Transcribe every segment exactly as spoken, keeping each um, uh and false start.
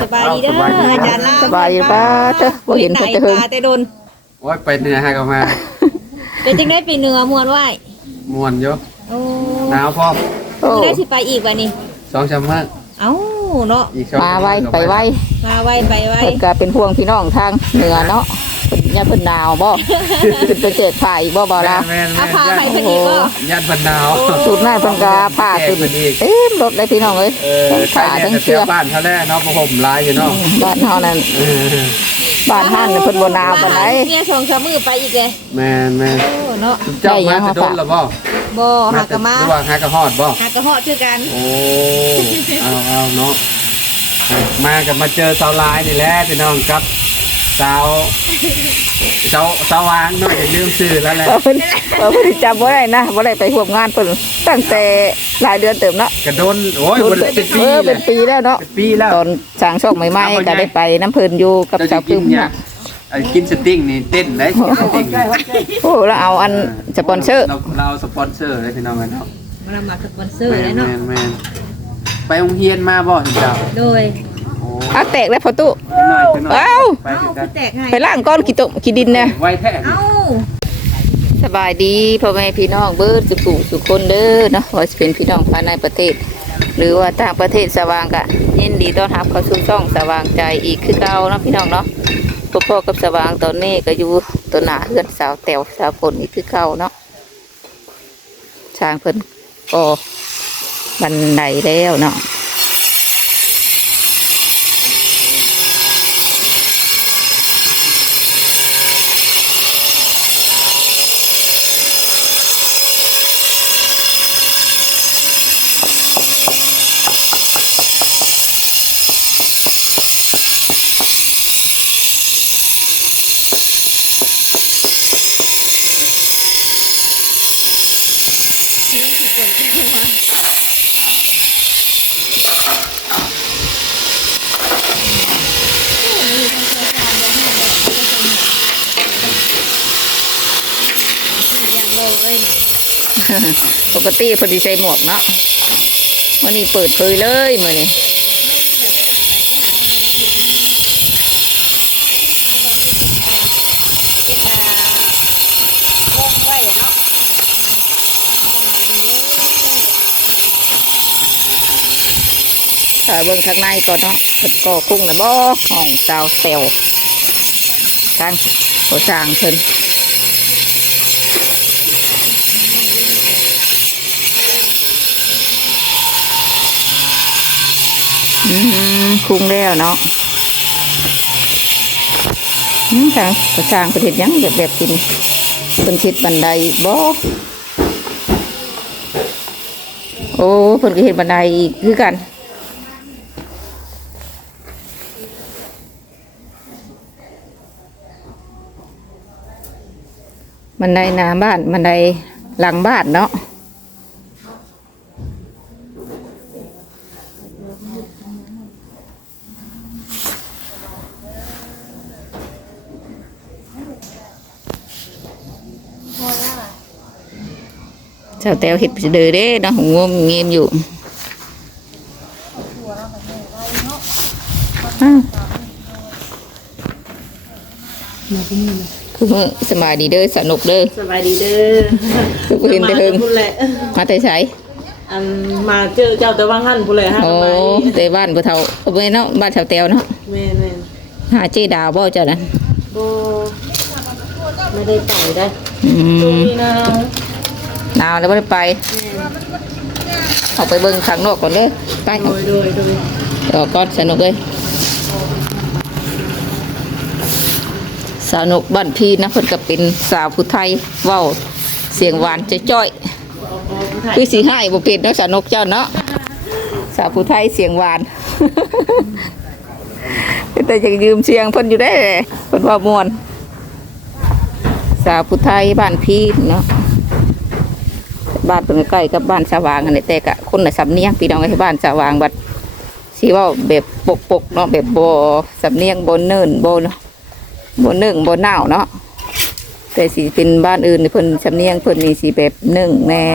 บายดีเด้ออาจารย์ลาสบายอยู่ป้าเด้อบ่เห็นเพิ่นจะเฮิงตาแต่โดนโอ้ยไปเหนือให้ก็มาเป็นจังได้ไปเหนือมวนไหว้ม่วนอยู่โอ้หนาวพร้อมโอ้ได้สิไปอีกวันนี้สองชั่วโมงเอ้าเนาะอีกสองมาไวไปไวมาไวไปไวเพิ่นก็เป็นห่วงพี่น้องทางเหนือเนาะเพิ่นย่าเพิ่นหนาวบ่ขึ้นไปเจ็ดผ้าอีกบ่บ่ล่ะแม่นเอาๆพาไปๆเพิ่นอีกบ่ยันบันหนาวสูตรหน้าเพิ่นก็ผ้าขึ้นแจกเพิ่นอีกเต็มรถเลยพี่น้องเอ้ยเออทั้งใครผ้าเนี่ยทั้งจะเสีเสื้ยอบ้านเขาแล้วเนาะบ่ห่มหลายอยู่เนาะบ้านเฮานั่นเออบ้านท่านน่ะเพิ่นบ่หนาวปานใดเนี่ยสองสามมื้อไปอีกเลยแม่นแม่นโอ้เนาะเจ้ามาจะโดนหรือบ่บ่หากะมาหรือว่าหากระฮอดบ่หากะเหาะคือกันโอ้เอาเอาเนาะมากับมาเจอสาวลายนี่แหละพี่น้องครับสาวสาวสาววางเนาะอย่าลืมชื่อแล้วแหละว่าเพิ่นว่าเพิ่นจำบ่ได้นะบ่ได้ไปร่วมงานเพิ่นตั้งแต่หลายเดือนเติมเนาะกระโดนโอ้ยบ่ได้เป็นปีเออเลเป็ยนปีแล้วเนาะเป็นปีแล้วตอนสร้างช่องใหม่ๆก็ได้ไปน้ำเพิ่นอยู่กับสาวพึ่มเนี่ยเนาะไอ้กินสติ้งนี่เต้นได้กินสติ้งโอ้แล้วเอาอันสปอนเซอร์เราเราสปอนเซอร์เลยพี่น้องกันเนาะมานำมาสปอนเซอร์เลยเนาะแม่นแม่นไปโรงเรียนมาบ่ถึงเจ้าโดยโอ้เอาแตกแล้วพอตู้ไปหน่อยไปหน่อยเอ้าไปเอ้าถึงกัคืนอแตกให้ไปล่างก้อนขี้ตมขี้ดินเนี่ยไวแท้เอ้าสบายดีพ่อแม่พี่น้องเบิร์ดสุขุสุขคนเด้อเนาะว่าจะเป็นพี่น้องภายในประเทศ หรือว่าต่างประเทศสว่างกะยินดีต้อนรับเข้าสู่ช่องสว่างใจอีกคือเก่าเนาะพี่น้องเนาะพ่อๆกับสว่างตอนนี้ก็อยู่ตัวหน้าเฮือนสาวแต๋วสาวฝนอีกคือเก่าเนาะช้างเพิ่นก็บันไดแล้วเนาะปกติเพอดีใส่หมวกเนาะวันนี้เปิดเผยเลยมื้อนี้ถ้าเบิ่งข้างในก่อนเนาะก็กุ้งนะบ่ของสาวแตวทางโอสร้างเพิ่นอืมคุ้งแล้วเนาะอืมทางโอสร้างเพิ่นเฮ็ดหยังแบบแบบกินเพิ่นคิดบันไดอีกบ่โอ้เพิ่นก็เฮ็ดบันไดอีกคือกันบันไดหน้าบ้านบันไดหลังบ้านเนาะเจ้าแต้วเห็ดเดือเด้เนาะงมเงียบอยู่อ้าวคือมือสบายดีเด้อสนุกเด้อสบายดีเด้อคือกูเห็นแต่เฮิงพูดแหละมาแต่ใช้อันมาเจอเจ้าแต่ว่างหันพูดแหละฮะโอ้ทำไมแต่บ้านบ่เท่าเอาไปเนาะบ้านชาวแต้วเนาะแม่แม่หาเจดาวบ่เจ้านั่นโบไม่ได้ไปได้อืตรงมนี้นะหนาวแล้วบ่ได้ไปออกไปเบิ่งข้างนอกก่อนเด้อไปโดยโดยโดยเดี๋ยวก่อนสนุกเลยสนุกบ้านพี่นะเพิ่นก็เป็นสาวผู้ไทยเว้าเสียงหวานจ้อยๆคือสิให้บ่เป็นเนาะสนุกเจ้าเนาะสาวผู้ไทยเสียงหวาน แต่ยังยืมเสียงเพิ่นอยู่ได้เพิ่นว่าม่วนสาวผู้ไทยบ้านพี่เนาะบ้านเพิ่นใกล้กับบ้านสว่างอันนี้แต่ก็คนละสำเนียงพี่น้องให้บ้านสว่างบัดสิเว้าแบบปกๆเนาะแบบบ่สำเนียงบ่เนิ่นบ่เนาะบ่นึ่งบ่หนาวเนาะแต่สิเป็นบ้านอื่นนี่เพิ่นสำเนียงเพิ่นนี่สิแบบนึ่งแน่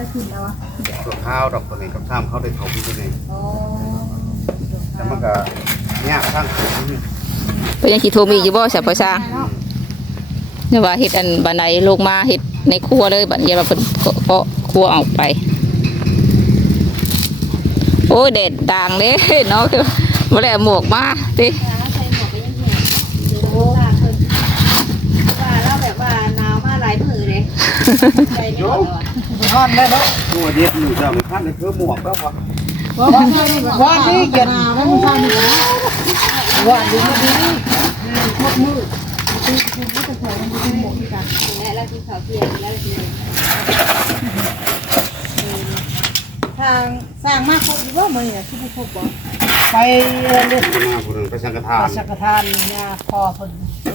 ตัวข้าวดอกตัวนี้กับท่ามเขาได้เขาพี่ตัวนี้แล้วมันก็เนี่ยข้างขนนี่เพิ่นยังสิโทรมีอยู่บ่สับประชาเนี่ยว่าเฮ็ดอันบันไดลงมาเฮ็ดในครัวเลยบัดนี้ว่าเพิ่นก็ก็ครัวออกไปโอ้ยแดดด่างเด้เนาะบ่ได้เอาหมวกมาติว่าเราแบบว่าหนาวมาหลายมื้อเลยใจนี่บ่ฮ้อนได้เนาะตัวเด็ดอยู่จะไม่พลาดเลยเพื่อหมวกก็พอว่านี่เย็นแล้วมันฟังอยู่นะว่าดีดีหมดมือและเรากินข้าวเที่ยงแล้วกินทางสร้างมากครบอยู่บ่มื้อนี้คือบ่ครบบ่ไปเรื่องจะมาคนหนึ่งไปสังฆทานสังฆทานยาพอเพิ่น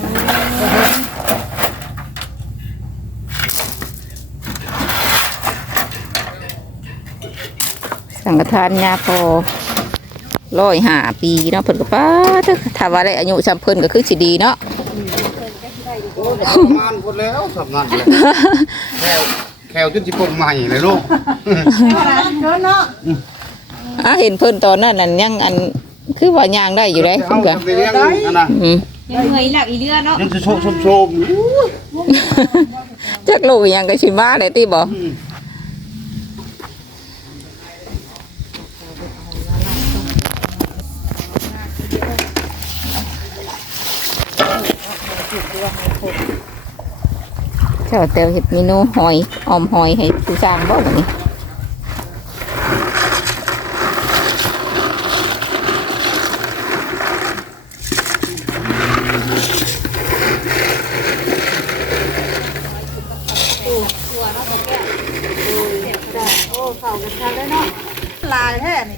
สังฆทานยาพอร้อยห้าปีเนาะเพิ่นก็ป้าเด้อถ้าว่าได้อายุซ้ำเพิ่นก็คือสิดีเนาะโอ้ประมาณหมดแล้วสำนักเลยแควแควจนจิปนใหม่เลยลูกเนาะเนาะอ่ะเห็นเพิ่นตอนนั้นนั่นยังอันคือว่าย่างได้อยู่เด้เอาเพิ่นก็ไปเลี้ยงนั่นนะอืมยังเหนื่อยหลักอีเรือเนาะยังจะโชมชมชมจักลูกอีหยังก็สิมาได้ติบ่เจ้าเตียวเฮ็ดเมนูหอยออมหอยให้ผู้สร้างบ่บัดนี้โอ้เข้ากันทันแล้วเนาะลายแท้นี่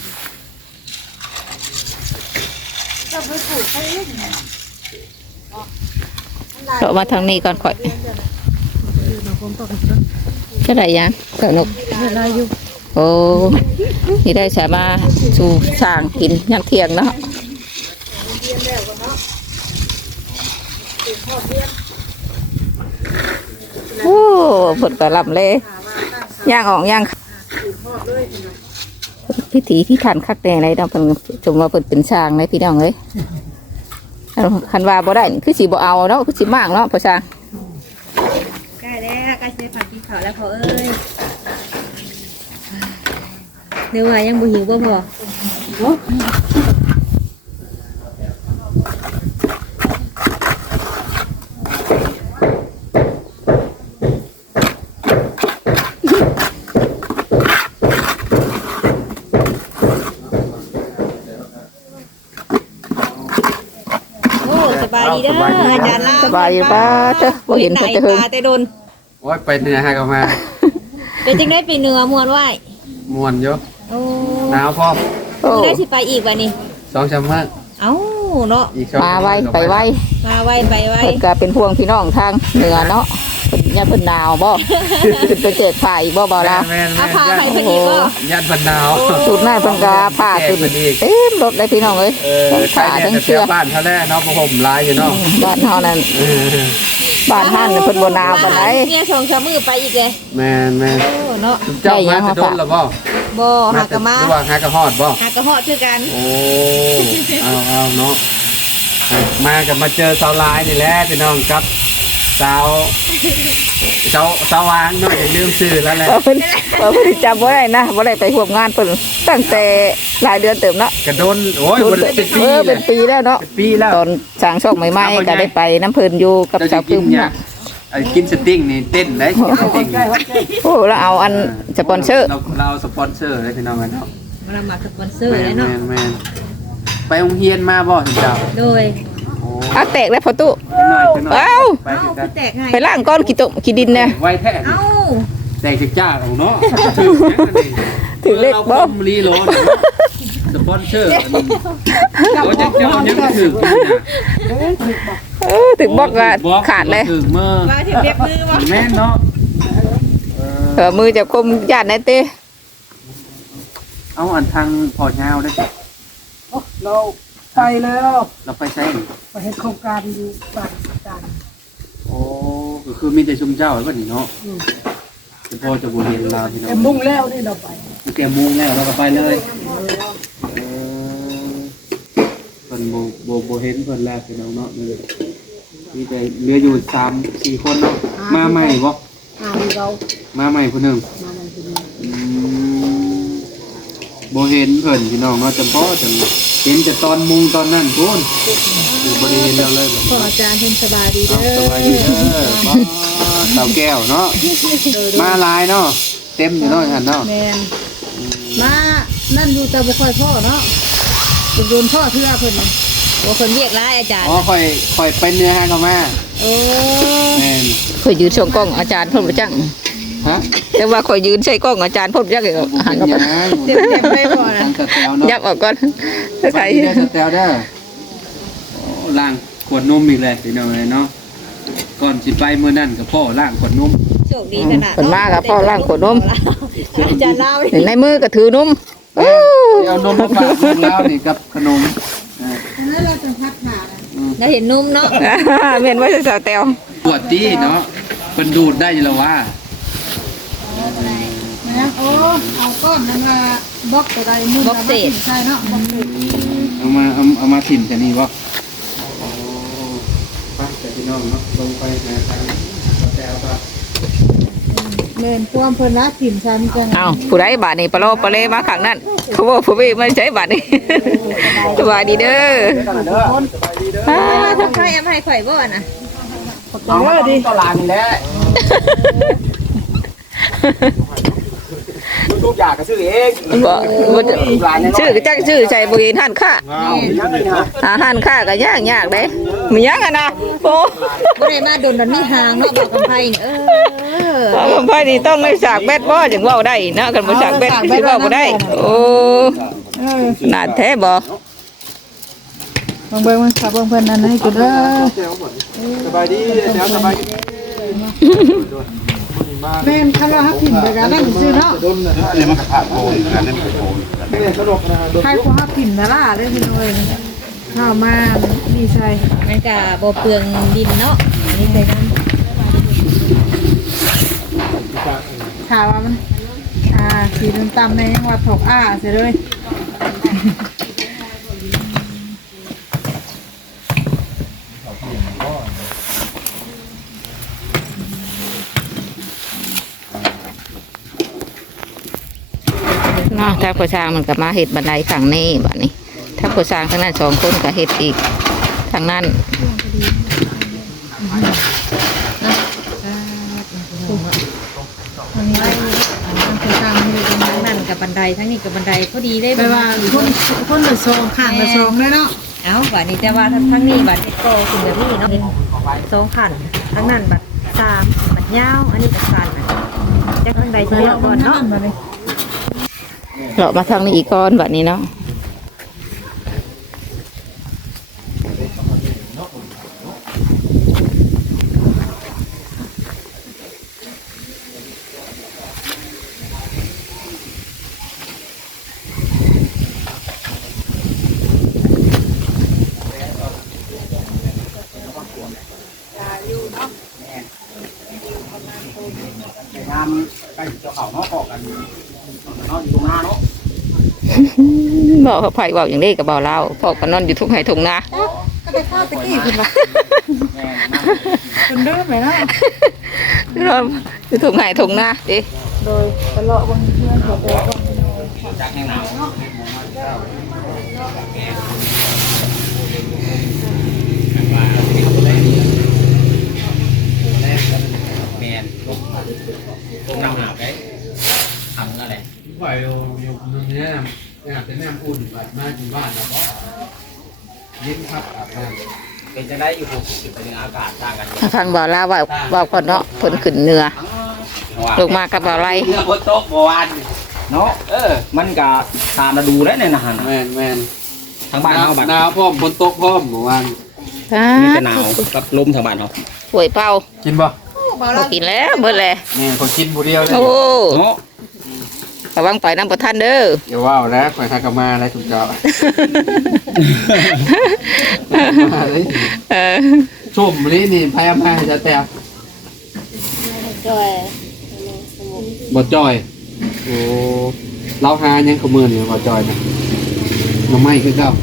ก็ไปปลูกให้เองเรามาทางนี้ก่อนข่อยก็ได้ยังสนุกโอ้นี่ได้สามารถสู่สร้างกินยังเที่ยงเนาะโอ้ผลก็ลำเลยย่างออกย่างพิถีพิถันคักแดงเลยเราเป็นชมว่าเป็นเป็นช้างเลยพี่น้องเลยคันว่าบ่ได้คือสีบ่เอาเนาะคือสีมากเนาะพ่อช้างใกล้แล้วใกล้สิผัดกินข้าวแล้วพอเอ้ยเดี๋ยวว่ายังบ่หิวบ่พอ โอ้สบายดีเด้ออาจารย์ลาวสบายดีป้าเจ้าบ่เห็นเพิ่นจะเฮิงตาแต่โดนโอ้ยไปเหนื่อยให้กันมาเป็นจังได้ไปเหนือมวนไหวมวนเยอะโอ้หนาวพร้อมโอ้มื้อได้สิไปอีกวันนี้สองชั่วโมงเอ้าเนาะอีกสองมาไวไปไวมาไวไปไวเพิ่นก็เป็นพวงพี่น้องทางเหนือเนาะเพิ่นย่าเพิ่นหนาวบ่ขึ้นไปเจ็ดไผ่บ่บ่ล่ะแม่นเอาๆพาไปเพิ่นอีกบ่ยันพันหนาวสุดหน้าเพิ่นก็ผ้าขึ้นเต็มรถเลยพี่น้องเอ้ยเออทั้งใครผ้าเนี่ยทั้งจะเที่เสื้ยอวบ้านเขาแน่เนาะเพราะผมลายอยู่เนาะบ้านเฮานั่นเออบ้านท่านน่ะเพิ่นบ่หนาวปานใดเนี่ยสองสามมื้อไปอีกเลยแม่นแม่นโอ้เนาะเจ้ามาจะโดนหรือบ่บ่หากะมาหรือว่าหากระหอดบ่หากะเหาะคือกันโอ้เอาเอาเนาะมากับมาเจอสาวลายนี่แหละพี่น้องครับสาวสาวสาววางเนาะอย่าลืมชื่อแล้วแหละว่าเพิ่นว่าเพิ่นจำบ่ได้นะบ่ได้ไปร่วมงานเพิ่นตั้งแต่หลายเดือนเติมเนาะกระโดนโอ้ยบ่ได้เป็นปีเออเลเป็ยนปีแล้วเนาะเป็นปีแล้วตอนสร้างช่องใหม่ๆก็ได้ไปน้ำเพิ่นอยู่กับเจ้าสาจะวกิพึ่นมเนี่ยเนาะไอ้กินสติ้งนี่เต้นได้กินสติ้งนี่โอ้แล้วเอาอันสปอนเซอร์เราเราสปอนเซอร์ได้พี่น้องกันเนาะมามาสปอนเซอร์เลยเนาะแม่นแม่นไปโรงเรียนมาบ่ถึงเจ้าโดยโอ้อ่ะแตกแล้วพอตุไปหน่อยไปหน่อยเอ้าไปเอ้าถึงกัคืนอแตกง่ายไปล้างก้อนกี่ตุกี่ดินเนี่ยไวแท้เอ้าแตกจากจ้าของเนาะถึงยังกันนี่ถึงเลขบ่เราคอมรีโหลดสปอนเซอร์โอ้ยเจ้าเจ้ายังไม่ถึงกินน่ะเออถึงบอกว่าขาดเลยถึงเมื่อมาถึงเรียบมือบ่แม่นเนาะเออมือจะคมญาติในเต้เอาอันทางพอเช้าได้เราไปแล้วเราไปใช้ไปเห็นโครงการอยู่บ้านกันโอ้ก็คือมีแต่ชุมเจ้าไว้บัดนี้เนาะจะพอจะบ่เห็นเราพี่น้องแต่มุ่งแล้วนี่เราไปเตรียมมุ้งแล้วเราก็ไปเลยเออเพิ่นบ่บ่บ่เห็นเพิ่นแล้วพี่น้องเนาะนี่มีแต่เหลืออยู่สามสี่คนเนาะมาใหม่บ่อ่าเรามาใหม่คนหนึ่งมามันเป็นอืมโบเห็นเพิ่นพี่น้องเนาะจำเพาะจังเห็นแต่ตอนมุงตอนนั้นพุ่นคือบริเห็นเราเลยแบบขออาจารย์เพิ่นสบายดีเอาเด้อสบายดีเด้อว้าวเต่าแก้วเนาะมาหลายเนาะเต็มอยู่เนาะท่านเนาะแม่นมานั่นอยู่แต่บ่ค่อยพ่อเนาะโดนพ่อเทื่อเพิ่นน่ะโอ้คนเรียกร้ายอาจารย์อ๋อค่อยค่อยไปเนื้อหาเข้ามาโอ้แม่นเคยยืนชมกล้องอาจารย์พ่นประจังฮะแต่ว่าคอยยืนใส่กล้องอาจารย์พ่นประจังเลยหันเป็นออกหไปยังเจ็บเจ็บไปบ่ทานะงสแตลเนาะยับออกก่อนสใครบายดีเด้อสแตลเด้อโอ้ล้างขวดนมอีกแล้วพี่น้องเอ้ยเนาะก่อนสิไปมื้อนั้นก็พ่อล้างขวดนมโชคดีขนาดเพิ่นมากับพ่อร่างขวดนมอาจารย์เล่าดิในมือก็ถือนมเอ้ยเดี๋ยวเอานมมาฝากลูกแล้วนี่กับขนมอ่าแล้วเราจะพัดหาเราเห็นนุ่มเนาะเม่นว่าจะสาวแตวปวดดีเนาะเป็นดูดได้อยู่แล้วว่านะโอ้เอาก้อนนั้นมาบล็อกตัวใดมือใช่เนาะบล็อกเศษเอามาเอาเอามาถิ่มจะนี่วะโอ้ไปแต่พี่น้องเนาะลงไปนะทางแถวครับแม่นความเพิ่นละถิ่มชันจังเอ้าผู้ใดบาดนี้ปลาโลปลาเลมาข้างนั้นเขาบอกผู้พี่ไม่ใช่บาดนี้ สบายดีเด้ออ่าทำใครเอามาให้ข่อยบ่น่ะเอามาดิตลาดนี่แหละทุกอย่างก็ซื้อเองบ่บ่จะชื่อก็จักชื่อใส่บ่เห็นหันค่าอาหารค่าก็ยากยากเด้มีหยังอ่ะนะโอ้บ่ได้มาโดนดันมีหางเนาะบอกกำไพนี่เออเอาคำไผนี่ต้องได้สากแบดบ่จังเว้าได้เนาะกันบ่สากแบดสิเว้าบ่ได้ โอ้น่าแท้บ่เบิ่งเบิ่งค่ะเบิ่งเพิ่นนั่นให้กูเด้อสบายดีแถวสบายดีแม่นคันว่าฮักถิ่มไปกันนั่นซื่อเนาะอันนี้มันกระทะโอ้ยอันนี้มันกระโอ้ยไม่ได้สนุกนะใครกูฮักถิ่มนะล่ะเด้อพี่น้อยข้าวมานี่ใช่มันก็บ่เปลืองดินเนาะอันนี้ใส่น้ข่าวว่ามันอ่าสีน้ำตาลในจังหวัดถกอ้าเสียเลยเนาะถ้าผู้สร้างมันก็มาเฮ็ดบันไดข้างนี้บัดนี้ ถ้าผู้สร้างทางนั้นสองคนก็เฮ็ดอีกทางนั้นอันนี้มันเป็นตามมือกันำทั้งนั้นกับบันไดทั้งนี้กับบันไดพอดีเลยแปลว่าคนคนละซองข้างละซองเลยเนาะเอ้าบัดนี้แต่ว่าทั้งนี้บัดเฮ็ดโตขึ้นแบบนี้เนาะสองขันทั้งนั้นบัดสามบัดยาวอันนี้บัดสั้นจักทางใดสิเลือกก่อนเนาะมาเลยเลาะมาทางนี้อีกก้อนบัดนี้เนาะบอกเขาไผบอกอย่างนี้กับบอกเราพอกกันนอนอยู่ทุกไห้ทุกนาก็ไปข้าวตะกี้คุณล่ะคนเดิมไหมเนาะนอนอยู่ทุกไห้ทุกนาดิโดยตลอดวันเพื่อนเขาบอกว่าแมนลบลบน้ำหนาวได้ทำอะไรไหวอยู่อยู่เนี่ยอยากจะแนมอุ่นแบบมาอยู่บ้านแล้วก็ยิ้มครับอาบน้ำเป็นจะได้อยู่ถูกอยู่ในอากาศต่างกันทางบ่าวลาวว่าว่าก่อนเนาะเพิ่นขึ้นเหนือลงมากับบ่าวไรเรื่องบนโต๊ะบวันเนาะเออ มันก็ตามมาดูได้ในนะฮะแมนแมนทางบ้านเขาแบบหนาวพร้อมบนโต๊ะพร้อมเมื่อวานมีแต่หนาวกับลมทางบ้านเขาป่วยเป่ากินบ่บ่กินแล้วเบิดแล้วนี่เขากินบุเดียวเลยโอ้เนาะระวังไปน้ำประทันเด้ออย่าว่าวนะข่อยทากามาอะไรถูกเจาะมาเลยเออชุ่มนี่นี่พายามาจะแตกด้วยบ่จอยโอ้เราหายังขมือนี่บ่จอยนะมาไม่คือเก่า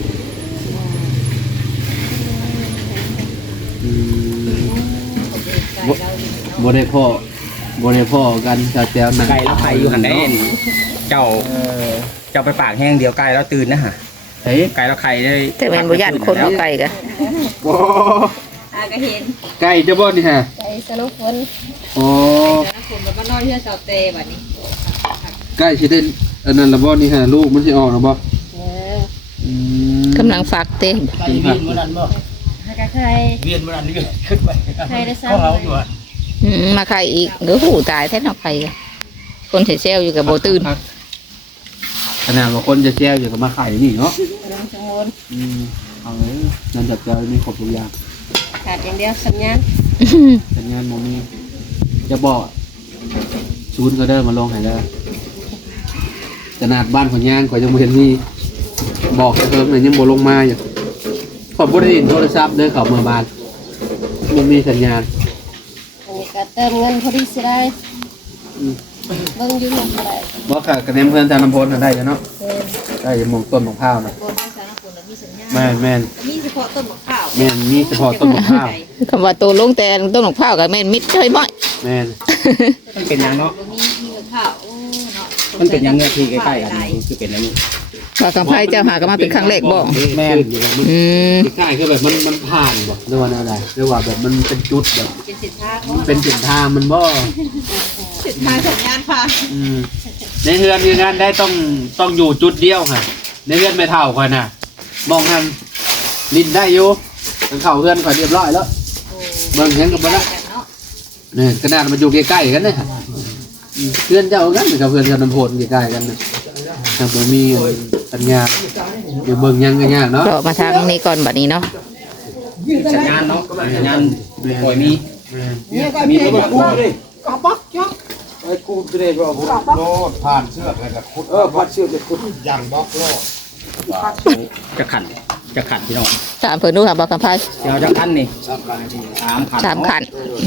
อืมบ่บ่ได้พ่อบ่ได้พ่อกันชาวแจ้วนะไก่แล้วไข่อยู่หันได้เห็นเจ้าเจ้าไปปากแห้งเดียวไก่แล้วตื่นนะฮะเฮ้ยไก่แล้วไข่ได้แต่แม่นบ่ย่านคนเอาไก่กะบ่อาก็เห็นไก่จะบ่นี่ฮะไก่สนุกฝนโอ้สนุกฝนแบบว่านอนเฮือเสาเตบัดนี้ไก่สิได้อันนั้นละบ่นี่ฮะลูกมันสิออกแล้วบ่เอออืมกำลังฝากเต้ไก่เวียนมื้อนั้นบ่ให้กะไข่เวียนมื้อนั้นนี่ขึ้นไปไข่ได้ซ้ำเขาเอาอยู่อ่ะอืมมาไข่อีกเดี๋ยวหูตายแท้เนาะไข่กะคนเสียเซลอยู่กับบ่ตื่นขนาดว่าคนจะแจ้วอยู่ก็มาไข่นี่เนาะน้องสมนอืมเอาเลยนั่นจัดเจอมีครบทุกอย่างขาดอย่างเดียวสัญญาณสัญญาณโมมีจะบอกชูนย์ก็ได้มาลงให้ได้ขนาดบ้านคนย่างก็ยังไม่เห็นมีบอกจะเพิ่มเลยยังบ่ลงมาอยู่ขอบริษัทโทรศัพท์เด้อเขาเมื่อบ้านมันมีสัญญาณอันนี้ก็เติมเงินพอดีสิได้อืมเบิ่งอยู่หมดก็ได้บอกค่ะคะแนนเพื่อนทางลำพลน่ะได้แล้วเนาะเออได้อยังมองต้นมะพร้าวนะบนภาษาคนมีสัญญาณแม่นแม่นมีเฉพาะต้นมะพร้าวแม่นมีเฉพาะต้นมะพร้าวคำว่าโตลงแต่ต้นของข้าวกับแม่นมิดช่วยบ่อยแม่นมันเป็นยังเนาะบ่มีมีมะพร้าวโอ้เนาะมันเป็นยังเงือกที่ใกล้ๆกันนี่คือเป็นอะไรนี่ว่ากำไพเจ้าหาก็มาเป็นครั้งแรกบ่แม่นอืมใช่คือแบบมันมันผ่านบ่เรียกว่าอะไรเรียกว่าแบบมันเป็นจุดแบบเป็นสินค้าเป็นเส้นทางมันบ่สินค้าสัญญาณพาอืมในเฮือนคืองานได้ต้องต้องอยู่จุดเดียวค่ะในเฮือนไม่เท่าค่อยน่ะมองทางลินได้อยู่ทางเข้าเฮือนค่อยเรียบร้อยแล้วเบิ่งเห็นกับบ่ละนี่ขนาดมันอยู่ใกล้ๆกันเนี่ยอืมเพื่อนเจ้ากันกับเพื่อนชาวน้ำโพนใกล้ๆกันนะทางบ่มีสัญญาเดี๋ยวเบิ่งยังก็ยากเนาะเรามาทางนี้ก่อนบัดนี้เนาะสัญญาณเนาะสัญญาณปล่อยมีเนี่ยก็มีตัวกูดิกระปักจ้ะไอ้กูจะได้บ่โลดผ่านเชือกแล้วก็ขุดเออผ่านเชือกแล้วขุดอย่างบล็อกโลดจะขันจะขันพี่น้องถามเพิ่นดูค่ะบ่กำไพเดี๋ยวจะขันนี่สามขันสามขั้น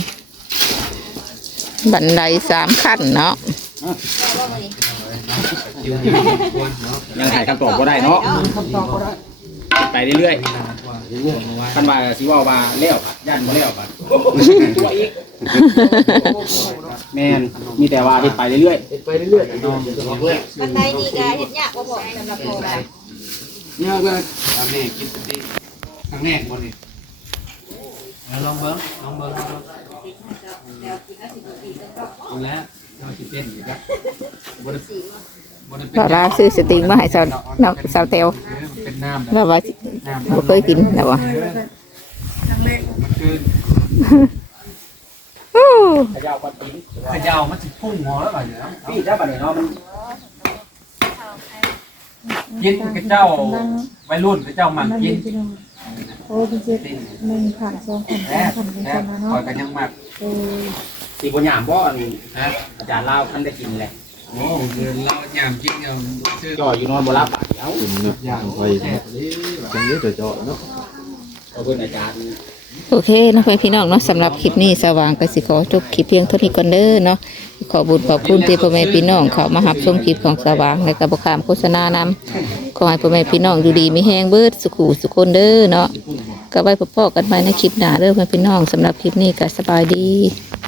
บันไดสามขั้นเนาะยังถ่ายคำตอบก็ได้เนาะไปเรื่อยๆคันว่าสิว่าว่าเลี้ยวยันมาเลี้ยวบัดตัวอีกแมนมีแต่ว่าเฮ็ดไปเรื่อยไปเรื่อยๆน้องบันไดนี่ก็เฮ็ดยากบ่พอสำหรับโบราณเนี่ยก็ทางนี้คิดดีทางแรกบ่นี่ลองเบิ่งลองเบิ่งลองเบิ่งเอาแล้วเราสิเต้นอยู่ครับบ่ได้บ่ได้เป็นเราลาซื้อสติงมาให้สาวน้องสาวเตวเป็นน้ำแล้วว่าบ่เคยกินแล้วว่ามันคืออู้ๆขยาวปัดปิ้งขยาวมันสิพุ่งหัวแล้วบ่เนี่ยพี่ถ้าบัดนี้เนาะมันกินกับเจ้าวัยรุ่นกับเจ้ามันกินโอ้เป็นเจ็ดหนึ่งผ่านสองผ่านแซ่สามบผ่านเป็นแซ่กับ นนะคอยเนาะกันยังมักเออสีบนหยามบ่อันนะอาจารย์เล่าท่านได้กินแหละโอ้เงินเรายามกินเอาซื้อจ่อยอยู่นอนบ่รับอ่ะเอ้าย่างไปจังนี้เจาะเนาะเอาเพิ่นอาจารย์โอเคเนาะพี่น้องเนาะสำหรับคลิปนี้สว่างก็สิขอจบคลิปเพียงเท่านี้ก่อนเด้อเนาะขอบุญขอบคุณที่พ่อแม่พี่น้องเขามารับชมคลิปของสว่างและก็บ่ข้ามโฆษณานำขอให้พ่อแม่พี่น้องอยู่ดีมีแฮงเบิดสุขุสุขคนเด้อเนาะก็ไว้พบกันใหม่ในคลิปหน้าเด้อพ่อแม่พี่น้องสำหรับคลิปนี้ก็สบายดี